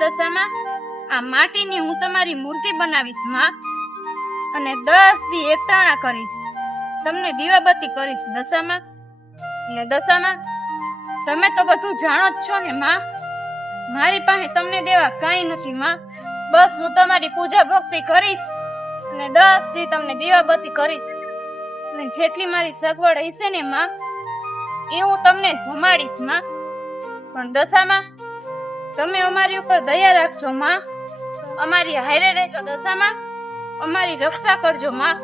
દશામાં? આ માટીની હું તમારી મૂર્તિ બનાવીશ, માં. અને દસ દી એકટાણા કરીશ. તમને દીવાબત્તી કરીશ દશામાં. ને દશામાં? તમે તો બધું જાણો જ છો ને, માં. મારી પાસે તમને દેવા કાંઈ નથી, માં. બસ હું તમારી પૂજા ભક્તિ કરીશ અને દસ દી તમને દીવાબત્તી કરીશ. અને જેટલી મારી સગવડ હશે ને, માં, એ હું તમને જમાડીશ, માં. પણ દશામાં? તમે અમારી ઉપર દયા રાખજો માં. અમારી હારે રહેજો દશામાં. અમારી રક્ષા કરજો માં.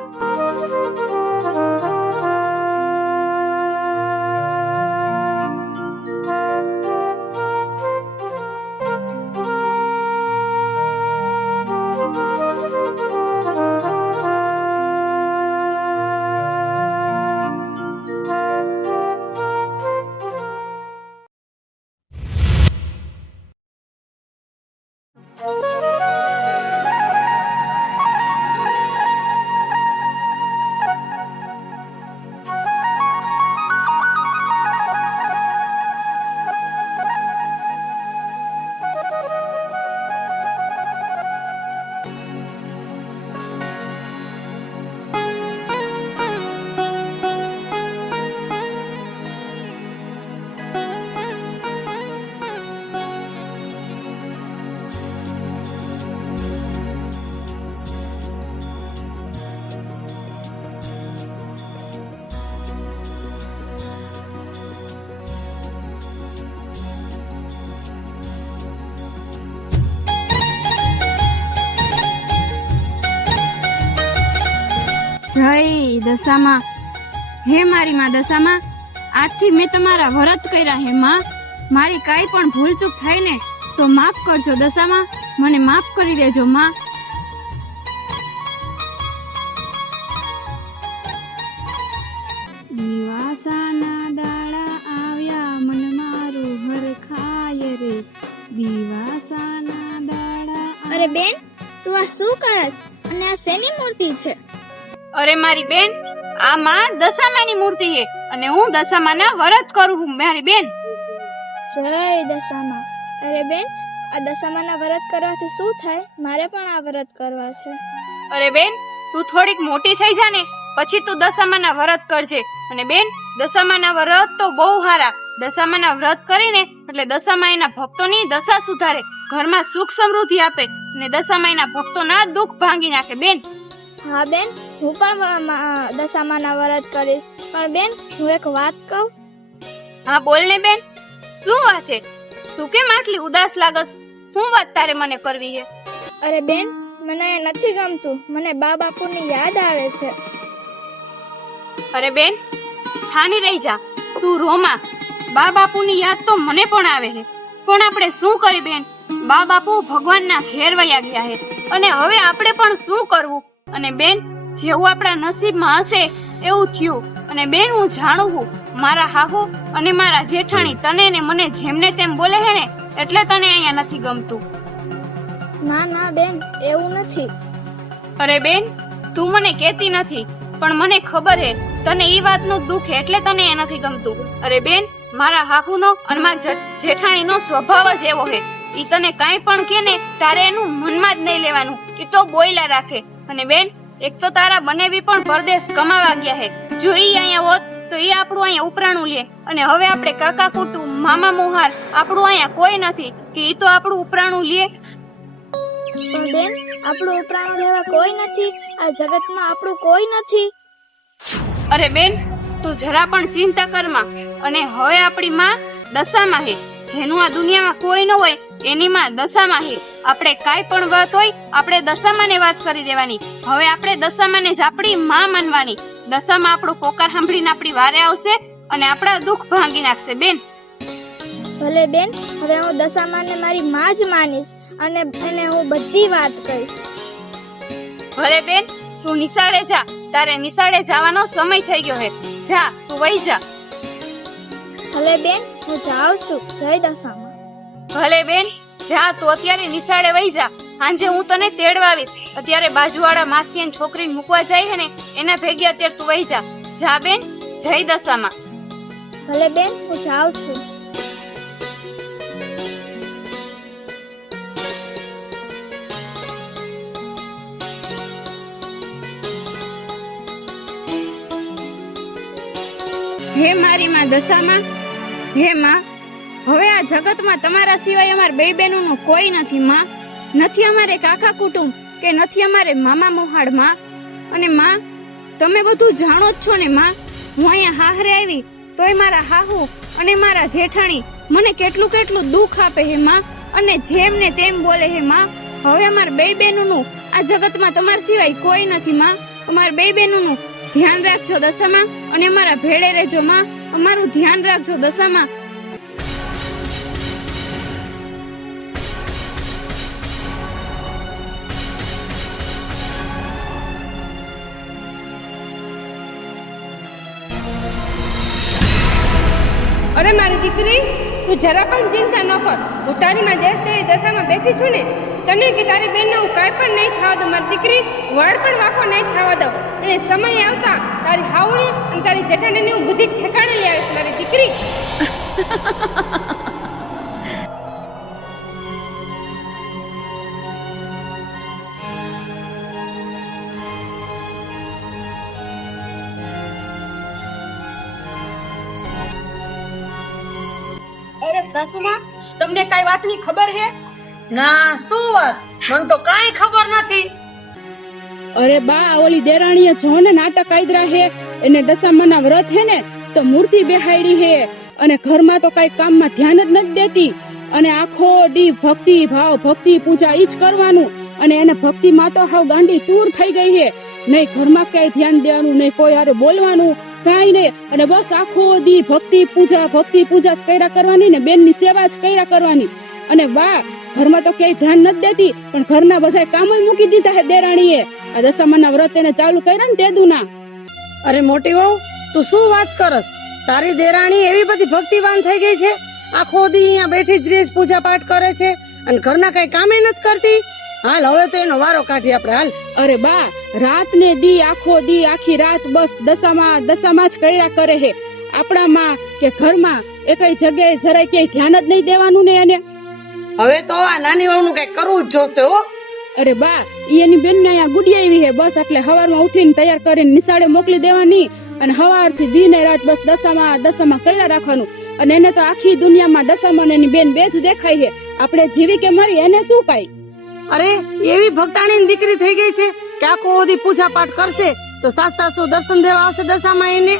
Bye. જય દશામાં. હે મારી માં દશામાં, આજથી મેં તમારા વ્રત કર્યા હે માં. મારી કાંઈ પણ ભૂલચૂક થાય ને, તો માફ કરજો દશામાં. મને માફ કરી દેજો માં. મારી બેન આ માં દશામાની મૂર્તિ છે અને હું દશામાના વ્રત કરું છું મારી બેન. જય દશામાં. અરે બેન આ દશામાના વ્રત કરવાથી શું થાય? મારે પણ આ વ્રત કરવા છે. અરે બેન તું થોડીક મોટી થઈ જા ને પછી તું દશામાના વ્રત કરજે. અને બેન દશામાના વ્રત તો બહુ હારા. દશામાના વ્રત કરીને એટલે દશામાઈના ભક્તોની દશા સુધારે. ઘરમાં સુખ સમૃદ્ધિ આપે અને દશામાઈના ભક્તોના દુઃખ ભાંગી નાખે. બેન. હા બેન. હું પણ દશામાના વ્રત કરીશ. પણ બેન હું એક વાત કહું? હા બોલ ને બેન. શું વાત છે તું કેમ આટલી ઉદાસ લાગસ? શું વાત તારે મને કરવી છે અરે બેન મને નથી ગમતું. મને બા બાપુની યાદ આવે છે. અરે બેન છાની રહી જા. તું રોમા. બા બાપુની યાદ તો મને પણ આવે છે પણ આપણે શું કરી બેન? બા બાપુ ભગવાનના ઘેર વયા ગયા છે અને હવે આપણે પણ શું કરવું? અને બેન જેવું આપણા નસીબમાં હશે એવું થયું. અને બેન હું જાણું છું મારા હાહુ અને મારા જેઠાણી તને ને મને જેમને તેમ બોલે હે ને એટલે તને અહીંયા નથી ગમતું. ના ના બેન એવું નથી. અરે બેન તું મને કહેતી નથી પણ મને ખબર હે તને એ વાતનું દુઃખ હે એટલે તને એ નથી ગમતું. અરે બેન મારા હાહુનો અને મારા જેઠાણીનો સ્વભાવ જ એવો હે ઈ તને કાંઈ પણ કે ને તારે એનું મનમાં જ નહીં લેવાનું એ તો બોયલા રાખે. અને બેન એક તો તારા બનેવી પણ પરદેશ કમાવા ગયા હે. જો ઈ અહીંયા હોત તો એ આપણું અહીંયા ઉપરાણું લે. અને હવે આપણે કાકા કુટુંબ મામા મોહાર આપણું અહીંયા કોઈ નથી કે એ તો આપણું ઉપરાણું લે. પણ બેન આપણું ઉપરાણું લેવા કોઈ નથી. આ જગતમાં આપણું કોઈ નથી. અરે બેન તું જરા પણ ચિંતા કરમાં અને હવે આપણી માં દશામાં હે. જેનું આ દુનિયામાં કોઈ ન હોય એની માં દશામાં હે. આપણે કાંઈ પણ વાત હોય આપણે દશામાને વાત કરી દેવાની. હવે આપણે દશામાને જ આપણી માં માનવાની. દશામાં આપણું પોકાર સાંભળીને આપણી વારે આવશે અને આપણા દુઃખ ભાંગી નાખશે. બેન. ભલે બેન હવે હું દશામાને મારી માં જ માનીશ અને એને હું બધી વાત કહીશ. ભલે બેન તું નિશાળે જા. તારે નિશાળે જવાનો સમય થઈ ગયો હે. જા તું વહી જા. ભલે બેન હું જાઉં છું. જય દશામાં. ભલે બેન. જા તું અત્યારે નિશાળે વહી જા. સાંજે હું તને તેડવા આવીશ. અત્યારે બાજુવાળા માસી અને છોકરીને મૂકવા જાય છે ને એના ભેગી અત્યારે તું વહી જા. જા બેન જય દશામાં. ભલે બેન હું જાઉં છું. હે મારી માં દશામાં હે માં હવે આ જગતમાં તમારા સિવાય અમાર બે બહેનોનું કોઈ નથી, માં. નથી અમારે કાકા કુટુંબ કે નથી અમારે મામા મોહાડમાં. અને, માં, તમે બધું જાણો જ છો ને, માં. હું અહીંયા હાહરે આવી, તોય મારા હાહુ અને મારા જેઠાણી મને કેટલું કેટલું દુઃખ આપે હે, માં. અને જેમ ને તેમ બોલે હે, માં. હવે અમાર બે બહેનોનું આ જગતમાં તમારા સિવાય કોઈ નથી, માં. અમાર બે બહેનોનું ધ્યાન રાખજો દશામાં અને અમારા ભેળે રહેજો, માં. અમારું ધ્યાન રાખજો દશામાં દીકરી, તું જરા પણ ચિંતા ન કર. હું તારીમાં દેશ તેવી દશામાં બેઠી છું ને, તને કે તારી બહેનને હું કાંઈ પણ નહીં ખાવા દઉં. મારી દીકરી વડ પણ વાંકો નહીં ખાવા દઉં. અને સમય આવતા તારી હાવણી અને તારી જેઠાણીની હું બુદ્ધિ ઠેકાણે લઈ આવીશ, મારી દીકરી. દસમા તમને કઈ વાતની ખબર છે ના શું વાત? મને તો કઈ ખબર નથી. અરે બા ઓલી દેરાણીએ જો ને નાટક આદરા હે એને દશામાના વ્રત હે ને તો મૂર્તિ બેહાડી હે. અને ઘરમાં તો કઈ કામમાં ધ્યાન જ નથી દેતી. અને આખો દી ભક્તિ ભાવ ભક્તિ પૂજા ઈ જ કરવાનું. અને એને ભક્તિમાં તો હાવ ગાંડી તૂર થઈ ગઈ હે. નહીં ઘરમાં ક્યાંય ધ્યાન દેવાનું નહીં કોઈ આરે બોલવાનું. કાંઈ નહીં અને બસ આખો દી ભક્તિ પૂજા ભક્તિ પૂજા જ કર્યા કરવાની ને બેનની સેવા જ કર્યા કરવાની. અને વાહ, ઘરમાં તો ક્યાંય ધ્યાન નથી દેતી, પણ ઘરના બધા કામ જ મૂકી દીધા હે દેરાણીએ. આ દશામાના વ્રત એને ચાલુ કર્યા ને તેદું ના અરે મોટી વહુ, તું શું વાત કરસ? તારી દેરાણી એવી બધી ભક્તિવાન થઈ ગઈ છે? આખો દી અહીંયા બેઠી જ રેસ પૂજા પાઠ કરે છે અને ઘરના કઈ કામે નથી કરતી? હાલ હવે તો એનો વારો કાઢી આપણે હાલ. અરે બા રાત ને દી આખો દી આખી રાત બસ દશામાં દશામાં જ કર્યા કરે હે. આપણામાં કે ઘરમાં એ કઈ જગ્યાએ જરાય ક્યાંય ધ્યાન જ નહીં દેવાનું ને એને. હવે તો આ નાની વહુ કઈ કરવું જ જોશે હો. અરે બા ઈ એની બેન ને અહીંયા ગુડી આવી હે બસ એટલે હવારમાં ઉઠીને તૈયાર કરીને નિશાળે મોકલી દેવાની અને હવારથી દી ને રાત બસ દશામાં દશામાં કર્યા રાખવાનું. અને એને તો આખી દુનિયામાં દશામાં એની બેન બે જ દેખાય છે આપણે જીવી કે મરી એને શું કાઈ? અરે એવી ભક્તાણી દીકરી થઈ ગઈ છે કે આખો ઓધી પૂજા પાઠ કરશે તો સાસ સાસુ દર્શન દેવા આવશે દશામાં એને?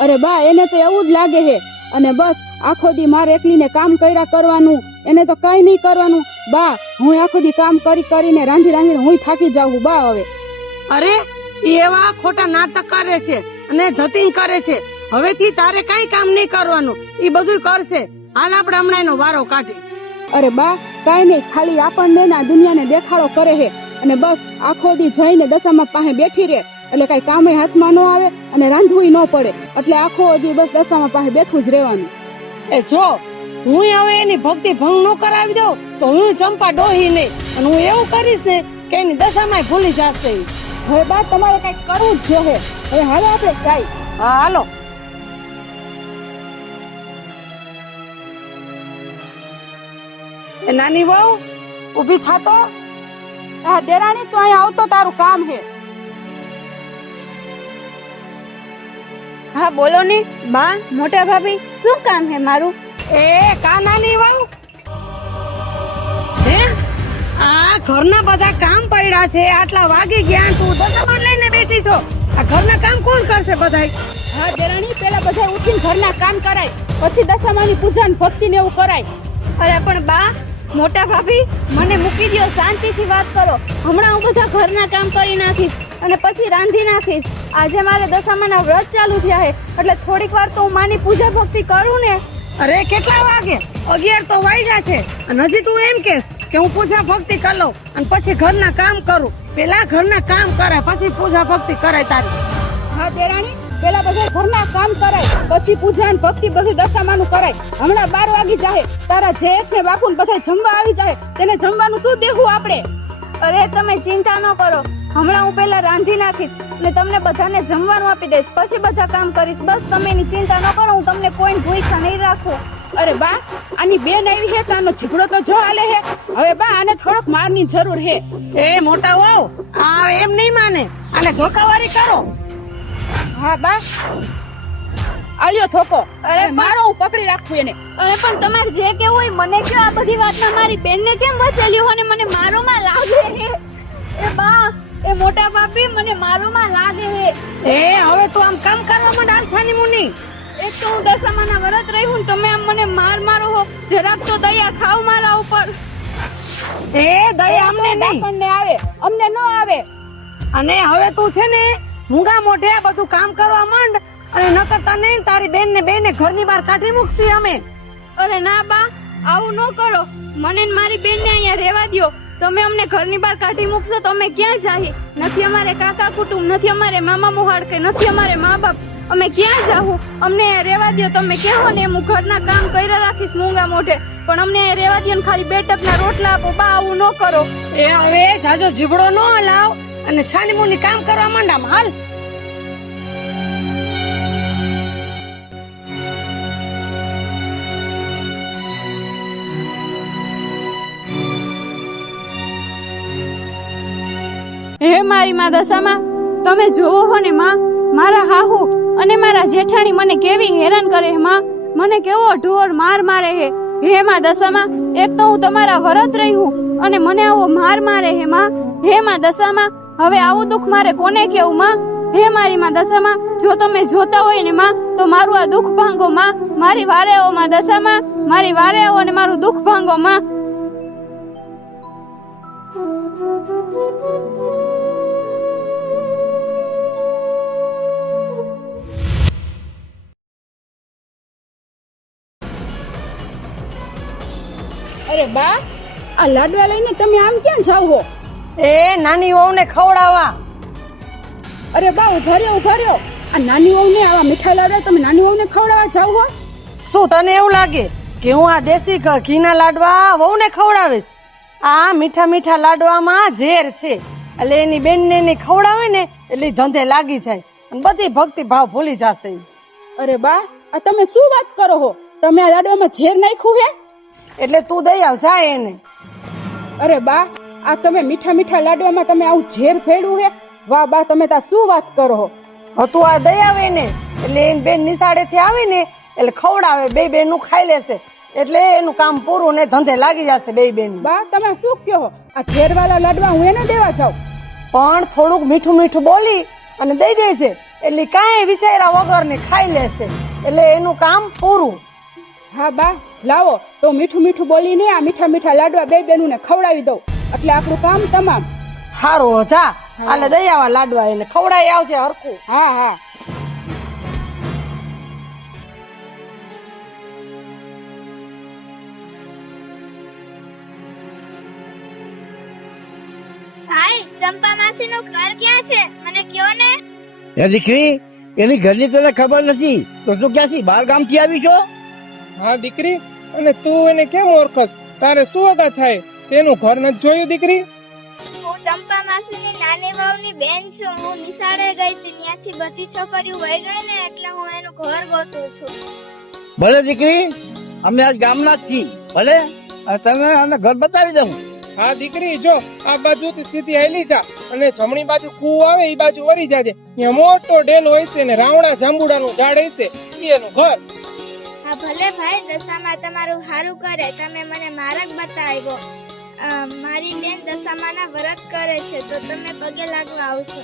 અરે બા એને તો એવું જ લાગે છે. અને બસ આખો દી મારે એકલીને કામ કર્યા કરવાનું. એને તો કઈ નહીં કરવાનું. બા હું આખો દી કામ કરી કરીને રાંધી રાંધીને હું થાકી જાઉં બા હવે. અરે એવા ખોટા નાટક કરે છે અને ધતિંગ કરે છે. હવેથી તારે કઈ કામ નહીં કરવાનું. એ બધું કરશે. હાલ આપણે હમણાં એનો વારો કાઢી અરે બા કઈ નહીં ખાલી આપણને ના દુનિયાને દેખાડો કરે હે. અને બસ આખો દી જઈને દશામાં પાસે બેઠી રહે. એટલે કઈ કામે હાથમાં ન આવે અને રાંધવું ન પડે. એટલે આખો દી બસ દશામાં પાસે બેઠું જ રહેવાનું. એ જો હું હવે એની ભક્તિ ભંગ ન કરાવી દઉં તો હું ચંપા ડોહી નહીં. અને હું એવું કરીશ ને કે એની દશામાં ભૂલી જશે. હવે બા તમારે કઈ કરવું જ જોઈએ હવે હાલો આપણે જાય હા હાલો. એ નાની વહુ ઊભી થાતો હા દેરાણી તો અહીંયા આવતો તારું કામ છે હા બોલો ને બા મોટા ભાભી શું કામ હે મારું? એ કા નાની વહુ? હે? આ ઘરના બધા કામ પડ્યા છે આટલા વાગી ગયા તું. દશામાં લઈને બેઠી છો. આ ઘરના કામ કોણ કરશે બધાય? હા દેરાણી પેલા બધા ઉઠીને ઘરના કામ કરાય. પછી દશામાની પૂજા ને ભક્તિ ને એવું કરાય. અરે પણ બા મોટા ભાભી મને મૂકી દો શાંતિથી વાત કરો. હમણાં હું બધા ઘરના કામ કરી નાખીશ અને પછી રાંધી નાખીશ. આજે મારે દશામાના વ્રત ચાલુ થયા છે એટલે થોડીક વાર તો હું માની પૂજા ભક્તિ કરું ને. અરે કેટલા વાગે? અગિયાર તો વાગ્યા છે. અને હજી તું એમ કે કે હું પૂજા ભક્તિ કરી લઉં અને પછી ઘરના કામ કરું. પેલા ઘરના કામ કરે પછી પૂજા ભક્તિ કરે તારી. હા દેરાણી પેલા બધા ઘરના કામ કરાય પછી પૂજા ને ભક્તિ બધું દશામાનું કરાય. હમણાં બાર વાગી જાય તારા જેઠ ને બાપુ ને બધા જમવા આવી જાય તેને જમવાનું શું દેખવું આપણે? અરે તમે ચિંતા ન કરો. હમણાં હું પેલા રાંધી નાખીશ અને તમને બધાને જમવાનું આપી દઈશ. પછી બધા કામ કરીશ. બસ તમે એની ચિંતા ન કરો હું તમને કોઈ ભૂખા નહીં રાખો. અરે બા આની બેન આવી હે તાનો આનો ઝઘડો તો જો હાલે હે. હવે બા આને થોડોક મારની જરૂર હે. એ મોટા હો આ એમ નહીં માને. અને ધોકાવારી કરો. હા બા. આલ્યો થોકો અરે મારો હું પકડી રાખું એને. અરે પણ તમારે જે કેવું હોય મને કયો. આ બધી વાતમાં મારી બેનને કેમ હોય અને મને મારોમાં લાગે એ બા એ મોટા બાપી મને મારોમાં લાગે હે. એ હવે તું આમ કામ કરવા માંડ આલસાની મુની. એક તો હું દશામાના વ્રત રહી હું તમે આમ મને માર મારો હો. જરાક તો દયા ખાવ મારા ઉપર. એ દયા અમને નહીં. આપણને આવે. અમને ન આવે. અને હવે તું છે ને મૂંગા મોઢે બધું કામ કરવા માંડ. અને ન કરતા નહીં તારી બેન ને બેને ઘરની બહાર કાઢી મૂકશી અમે. અરે ના બા આવું ન કરો. મને ને મારી બેનને અહીંયા રહેવા દ્યો. તમે અમને ઘરની બહાર કાઢી મૂકશો તો અમે ક્યાં જાહી? નથી અમારે કાકા કુટુંબ નથી અમારે મામા મોહાડ કે નથી અમારે મા બાપ. અમે ક્યાં જાહું? અમને રહેવા દ્યો. તમે કહો ને હું ઘરના કામ કર્યા રાખીશ મૂંગા મોઢે. પણ અમને રહેવા દ્યો ખાલી બે ટકના રોટલા આપો. બા આવું ન કરો. એ હવે જાજો જીબડો ન હલાવ. અને છાની મુની કામ કરવા માંડા હાલ. હે મારી માં દશામાં, તમે જોવો હો ને માં, મારા હાહુ અને મારા જેઠાણી મને કેવી હેરાન કરે હે માં, મને કેવો ઢોર માર મારે હે. હે માં દશામાં, એક તો હું તમારા વરત રહી હું અને મને આવો માર મારે હે માં. હે માં દશામાં હવે આવું દુઃખ મારે કોને કેવું માં? હે મારી માં દશામાં, જો તમે જોતા હોય ને, માં, તો મારું આ દુઃખ ભાંગો, માં. મારી વારે આવો, માં દશામાં. મારી વારે આવો ને મારું દુઃખ ભાંગો, માં. અરે બા, આ લાડવા લઈને તમે આમ ક્યાં જાવ એ નાની વહુને ખવડાવવા અરે બા ઊભા રહ્યો ઊભા રહ્યો. આ નાની વહુને આવા મીઠા લાડવા તમે નાની વહુને ખવડાવવા જાવ હો. શું તને એવું લાગે કે હું આ દેશી ઘીના લાડવા વહુને ખવડાવીશ? આ મીઠા મીઠા લાડવામાં ઝેર છે. એટલે એની બેનને એને ખવડાવે ને એટલે ધંધે લાગી જાય. અને બધી ભક્તિ ભાવ ભૂલી જશે. અરે બા આ તમે શું વાત કરો હો? તમે આ લાડવામાં ઝેર નાખ્યું હે? એટલે તું દઈ આવ જાય એને. અરે બા આ તમે મીઠા મીઠા લાડવામાં તમે આવું ઝેર ફેડ્યું હે? વાહ બા તમે તા શું વાત કરો હતું આ દઈ આવે ને એટલે એની બેન નિશાળેથી આવે ને એટલે ખવડાવે બે બેનનું ખાઈ લેશે. એટલે એનું કામ પૂરું ને ધંધે લાગી જશે બે બેન. બા તમે શું કહો આ ઝેર વાળા લાડવા હું એને દેવા જાઉં? પણ થોડુંક મીઠું મીઠું બોલી અને દઈ દેજે છે એટલે કાંઈ વિચાર્યા વગર ને ખાઈ લેશે. એટલે એનું કામ પૂરું. હા બા લાવો તો મીઠું મીઠું બોલીને આ મીઠા મીઠા લાડવા બે બેનું ને ખવડાવી દઉં. એટલે આપણું કામ તમામ. હારું જા. આલે દયાવા લાડવા એને. ખવડાવી આવજે હરખું. હા હા. ભાઈ ચંપા માસી નું ઘર ક્યાં છે? મને કયો ને? એ દીકરી એની ઘરની તને ખબર નથી. તો તું ક્યાંથી બહાર ગામથી આવી છો? હા દીકરી. અને તું એને કેમ ઓળખસ? તારે શું અગા થાય? તેનું ઘર નથી જોયું દીકરી? હું ચંપા માસીની નાની વહુની બેન છું. હું નિશાળે ગઈ હતી. ત્યાંથી બધી છોકરીઓ વહી ગઈ ને એટલે હું એનું ઘર ગોતું છું. ભલે દીકરી અમે આ ગામના છી ભલે? તમે અમને ઘર બતાવી દઉં. હા દીકરી જો આ બાજુ સીધી હેલી જા. અને જમણી બાજુ કૂવો આવે એ બાજુ વળી જાજે. ત્યાં મોટો ડેલ હોય છે ને રાવણા જાંબુડાનું ઝાડ હશે એનું ઘર. હા ભલે ભાઈ દશામાં તમારું સારું કરે. તમે મને માર્ગ બતાવ્યો. મારી બેન દશામાના વ્રત કરે છે તો તમે પગે લાગવા આવશો.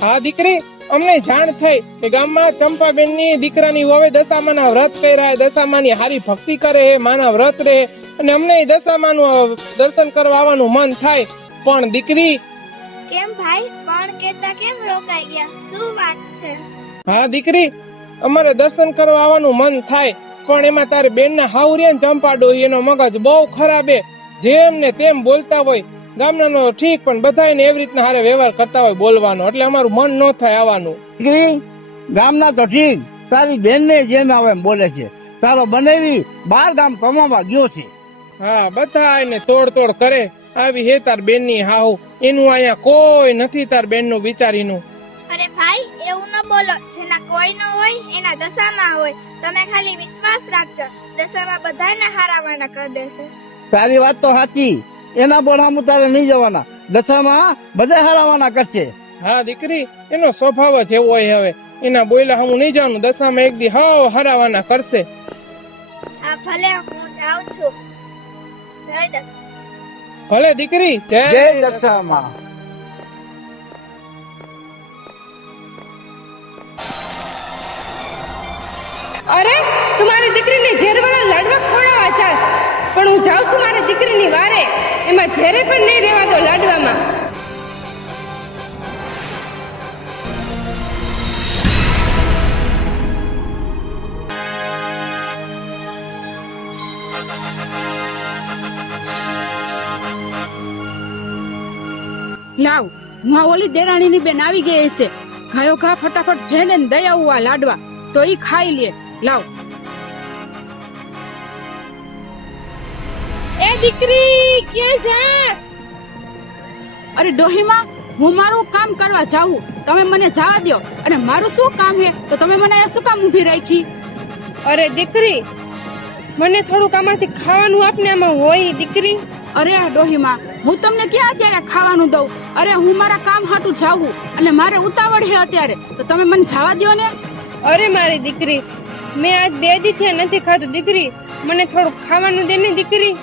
હા દીકરી અમને જાણ થઈ કે ગામમાં ચંપાબેનની દીકરાની વવે દશામાના વ્રત કર્યા. દશામાની હારી ભક્તિ કરે હે માના વ્રત રહે અને અમને દશામાનું દર્શન કરવા આવવાનું મન થાય. પણ દીકરી કેમ ભાઈ? પણ કેતા કેમ રોકાઈ ગયા? શું વાત છે? હા દીકરી અમારે દર્શન કરવા આવવાનું મન થાય. પણ એમાં તારે બેન ના હાવરિયા ને ચંપા ડોહી એનો મગજ બહુ ખરાબ હે. જેમ ને તેમ બોલતા હોય ગામના નો ઠીક પણ બધા એવી રીતના હારે વ્યવહાર કરતા હોય બોલવાનો. એટલે અમારું મન ન થાય આવવાનું દીકરી ગામના તો ઠીક તારી બેન ને જેમ આવે એમ બોલે છે. તારો બનેવી બાર ગામ કમાવા ગયો છે. હા બધા એને તોડ તોડ કરે. આવી હે તાર બેનની હાહુ. એનું અહીંયા કોઈ નથી તાર બેનનું વિચારીનું. અરે ભાઈ એવું ન બોલો. જેના કોઈ ન હોય એના દશામાં હોય. તમે ખાલી વિશ્વાસ રાખજો. દશામાં બધાને હારાવાના કરી દેશે. તારી વાત તો સાચી. એના બોલામાં તારે નહીં જવાના. દશામાં બધા હરાવાના કરશે. હા દીકરી એનો સ્વભાવ જ એવો હોય હવે. એના બોયલા હું નહીં જાણું દશામાં એક દી હાવ હરાવાના કરશે. હા ભલે હું જાઉં છું. જય દશા. ભલે દીકરી જય જય દશામાં. અરે તમારી દીકરીને ઝેરવાળા લાડવા ખવડાવવા ચાલ પણ હું જાઉં છું મારી દીકરીની વારે. એમાં જ્યારે પણ નહીં રહેવા દો લાડવામાં. લાવ, હું આ ઓલી દેરાણીની બેન આવી ગઈ છે ઘાયો ઘા ફટાફટ છે ને દઈ આવું આ લાડવા. તો ઈ ખાઈ લે. લાવ. દીકરી કે છે? અરે ડોહીમાં હું મારું કામ કરવા જાઉં. તમે મને જવા દ્યો. અને મારું શું કામ છે તો તમે મને શું કામ ઊભી રાખી? અરે દીકરી મને થોડુંક આમાંથી ખાવાનું આપને આમાં હોય દીકરી. અરે આ ડોહીમાં હું તમને ક્યાં અત્યારે ખાવાનું દઉં? અરે હું મારા કામ હાટું જાઉં. અને મારે ઉતાવળ છે અત્યારે. તો તમે મને જવા દ્યો ને? અરે મારી દીકરી મેં આજ બે દી નથી ખાધું દીકરી. મને થોડુંક ખાવાનું દે ને દીકરી.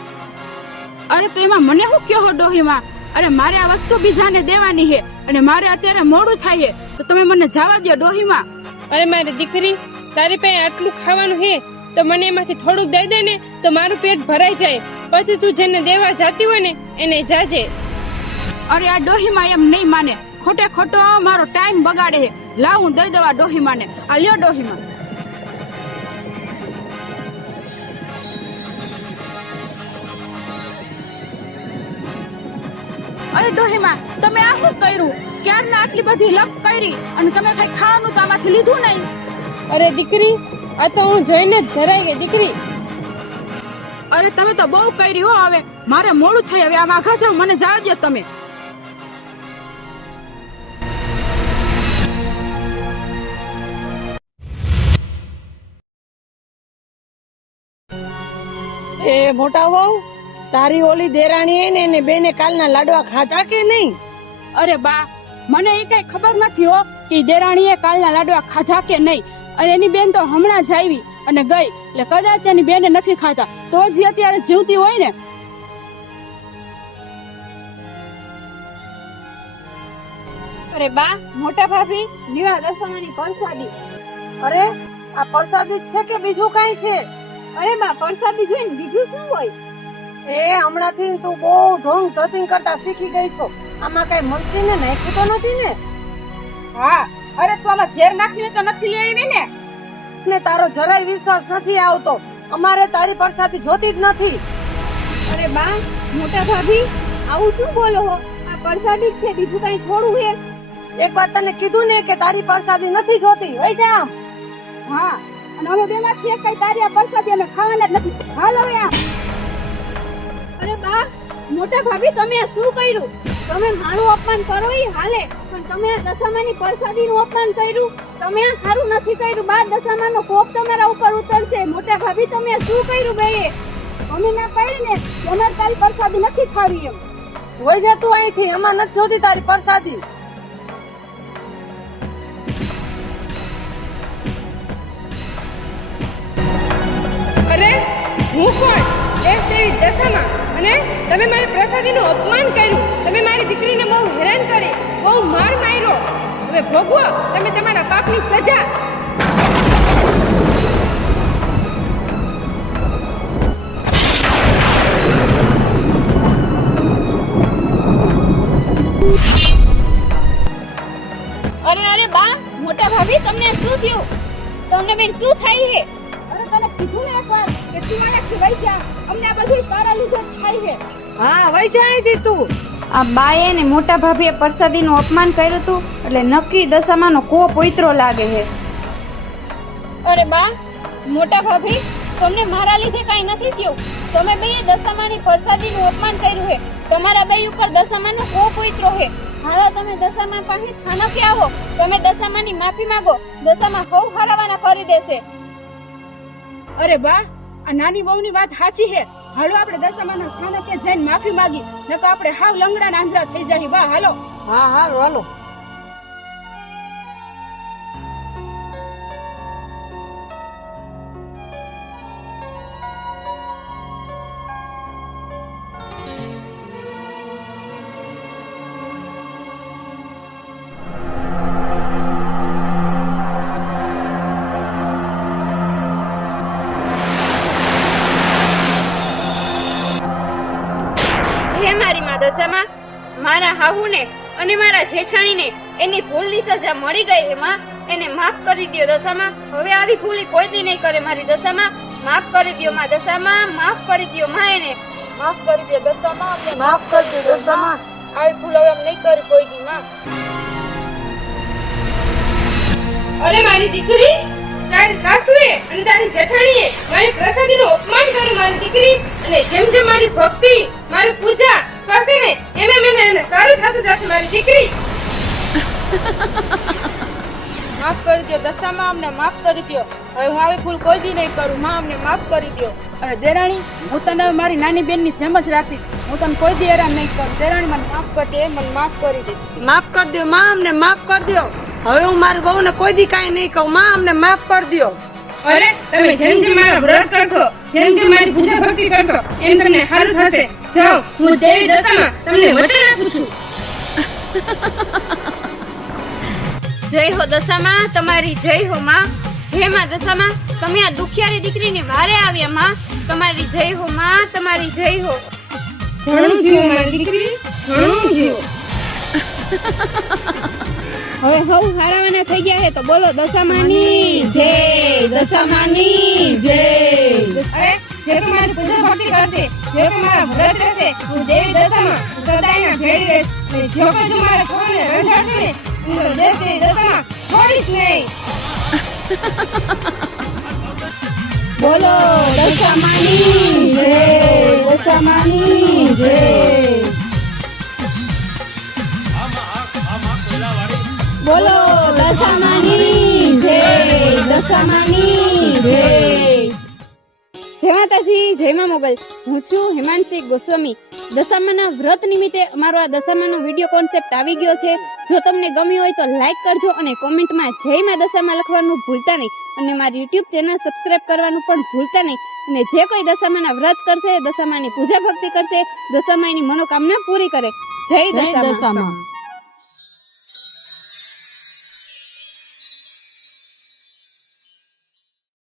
અરે તો એમાં મને શું કહો ડોહીમાં? અરે મારે આ વસ્તુ બીજાને દેવાની છે અને મારે અત્યારે મોડું થાય છે. તો તમે મને જવા દો ડોહીમાં. અરે મારી દીકરી તારી પાસે આટલું ખાવાનું છે તો મને એમાંથી થોડુંક દઈ દે ને તો મારું પેટ ભરાઈ જાય. પછી તું જેને દેવા જાતી હોય ને એને જાજે. અરે આ ડોહીમાં એમ નહીં માને. ખોટે ખોટો મારો ટાઈમ બગાડે છે. લાવ હું દઈ દેવા ડોહીમાં ને આ લ્યો ડોહીમાં. અરે ડોહીમાં તમે આ શું કર્યું? ક્યારના આટલી બધી લપ કરી અને તમે કઈ ખાવાનું તો આમાંથી લીધું નહીં? અરે દીકરી, આ તો હું જોઈને જ ધરાઈ ગઈ દીકરી. અરે તમે તો બહુ કરી હો હવે. મારે મોડું થઈ હવે આ વાઘા જાવ મને જવા દો તમે. એ મોટા વહુ તારી ઓલી દેરાણી ને એને બેને કાલના લાડવા ખાધા કે નહીં? અરે બા મને એ કઈ ખબર નથી હો કે દેરાણીએ કાલના લાડવા ખાધા કે નહીં. અને એની બેન તો હમણાં જ આવી અને ગઈ. એટલે કદાચ એની બેને નથી ખાતા. તો જે અત્યારે જીવતી હોય ને. અરે બા મોટા ભાભી નિવા દસમાની પરસાદી. અરે આ પરસાદી જ છે કે બીજું કઈ છે? અરે બા પરસાદી જોઈને બીજું શું હોય? એ હમણાંથી તું બહુ ઢોંગ ધતિંગ કરતા શીખી ગઈ છો. આમાં કઈ મંત્રી ને નાખ્યું તો નથી ને? હા અરે તું આમાં ઝેર નાખીને તો નથી લઈ આવી ને? ને તારો જરાય વિશ્વાસ નથી આવતો. અમારે તારી પ્રસાદી જોતી જ નથી. અરે બા મોટા ભાભી આવું શું બોલો હો? આ પરસાદી છે બીજું કઈ થોડું હે. એક વાર તને કીધું ને કે તારી પરસાદી નથી જોતી. હોય જા. હા અને અમે બેમાંથી એક કઈ તારી આ પરસાદી અમે ખાવાના જ નથી. હાલ હવે આ બા મોટા ભાભી તમે આ શું કર્યું? તમે મારું અપમાન કરો એ હાલે પણ તમે આ દશામાની પરસાદીનું અપમાન કર્યું. તમે આ સારું નથી કર્યું. બા દશામાનો કોપ તમારા ઉપર ઉતરશે. મોટા ભાભી તમે શું કર્યું બે? અમે ના પાડી ને અમારે તારી પરસાદી નથી ખાવી એમ. હોય જા તું અહીંથી અમાર નથી જોતી તારી પ્રસાદી. અરે હું કોણ? એ તેવી દશામાં. અને તમે મારી પ્રસાદીનું અપમાન કર્યું. તમે મારી દીકરીને બહુ હેરાન કરી, બહુ માર માર્યો. હવે ભોગવો, તમે તમારા પાપની સજા. અરે અરે, બા, મોટા ભાભી, તમને શું થયું? તમને બેન શું થઈ છે? અરે, તને કીધું ને એકવાર કે તું મને ખવાઈ જા. અમને આ બધું તારા થાય છે. હા અહીંથી તું આ બાએ ને મોટા ભાભીએ પ્રસાદીનું અપમાન કર્યું હતું એટલે નક્કી દશામાનો કો પોઈત્રો લાગે છે. અરે બા મોટા ભાભી તમને મારા લીધે કાઈ નથી થયું. તમે બે દશામાની પરસાદીનું અપમાન કર્યું છે. તમારા બે ઉપર દશામાનો કો ઉતરો હે હાલો તમે દશામાં પાસે સ્થાનકે આવો. તમે દશામાની માફી માંગો. દશામાં હવ હરાવાના કરી દેશે. અરે બા આ નાની વહુની વાત સાચી છે. હાલો, આપણે દશામાના સ્થાનકે જઈને માફી માંગી, નકર આપણે હાવ લંગડા આંધળા થઈ જાય બા, હાલો. હા, હાલો હાલો. ભૂલની મળી ગઈ હે માં એને માફ કરી દો દશામાં. હવે આવી ભૂલી કોઈ દી નહીં કરે મારી દશામાં. માફ કરી દો માં દશામાં, માફ કરી દો માં એને. માફ કરી દે દશામાં માફ કરી દો દશામાં. આવી ભૂલ હવે નહીં કરી કોઈ દી માં. અરે મારી દીકરી, તારી સાસુએ અને તારી જેઠાણીએ મારી પ્રસાદીનું અપમાન કર્યું, મારી દીકરી. અને જેમ જેમ મારી ભક્તિ, મારી પૂજા કરશે ને, એમ એમ એને સારું થતું જશે, મારી દીકરી. માફ કરી દ્યો દશામાં અમને માફ કરી દ્યો. હવે હું આવી ભૂલ કોઈ દી નહીં કરું. માં અમને માફ કરી દ્યો. અને દેરાણી હું તને મારી નાની બેનની જેમ જ રાખીશ. હું તને કોઈ દી હેરાન નહીં કરું. દેરાણી મને માફ કરી દે મને માફ કરી દે. માફ કરી દો માં અમને માફ કર દો હવે હું મારી બહુને કોઈ દી કાંઈ નહીં કહું. માં અમને માફ કરી દ્યો. અરે તમે જેમ જેમ મારા વ્રત કરશો જેમ જેમ મારી પૂજા ભક્તિ કરશો એમ તમને સારું થશે. જાઓ હું દેવી દશામાં તમને વચન આપું છું. જય હો દશામાં તમારી જય હો માં. હે માં દશામાં તમે આ દુખિયારી દીકરીને વારે આવ્યા માં. તમારી જય હો માં તમારી જય હો. ઘણું જીવ મારી દીકરી. ઘણું જીવ. હવે હવ હારાવાના થઈ ગયા હે તો બોલો દશામાની જય દશામાની જય. અરે જે કરશે જે નહીં. બોલો જય. બોલો દશામાની જય દશામાની જય. જય માતાજી જય મા મોગલ. હું છું હિમાંશી ગોસ્વામી. દશામાના વ્રત નિમિત્તે અમારો આ દશામાનો વીડિયો કોન્સેપ્ટ આવી ગયો છે. જો તમને ગમ્યું હોય તો લાઈક કરજો અને કોમેન્ટમાં જય મા દશામાં લખવાનું ભૂલતા નહીં. અને મારી યુટ્યુબ ચેનલ સબસ્ક્રાઇબ કરવાનું પણ ભૂલતા નહીં. અને જે કોઈ દશામાના વ્રત કરશે દશામાની પૂજા ભક્તિ કરશે દશામાની મનોકામના પૂરી કરે. જય દશામા.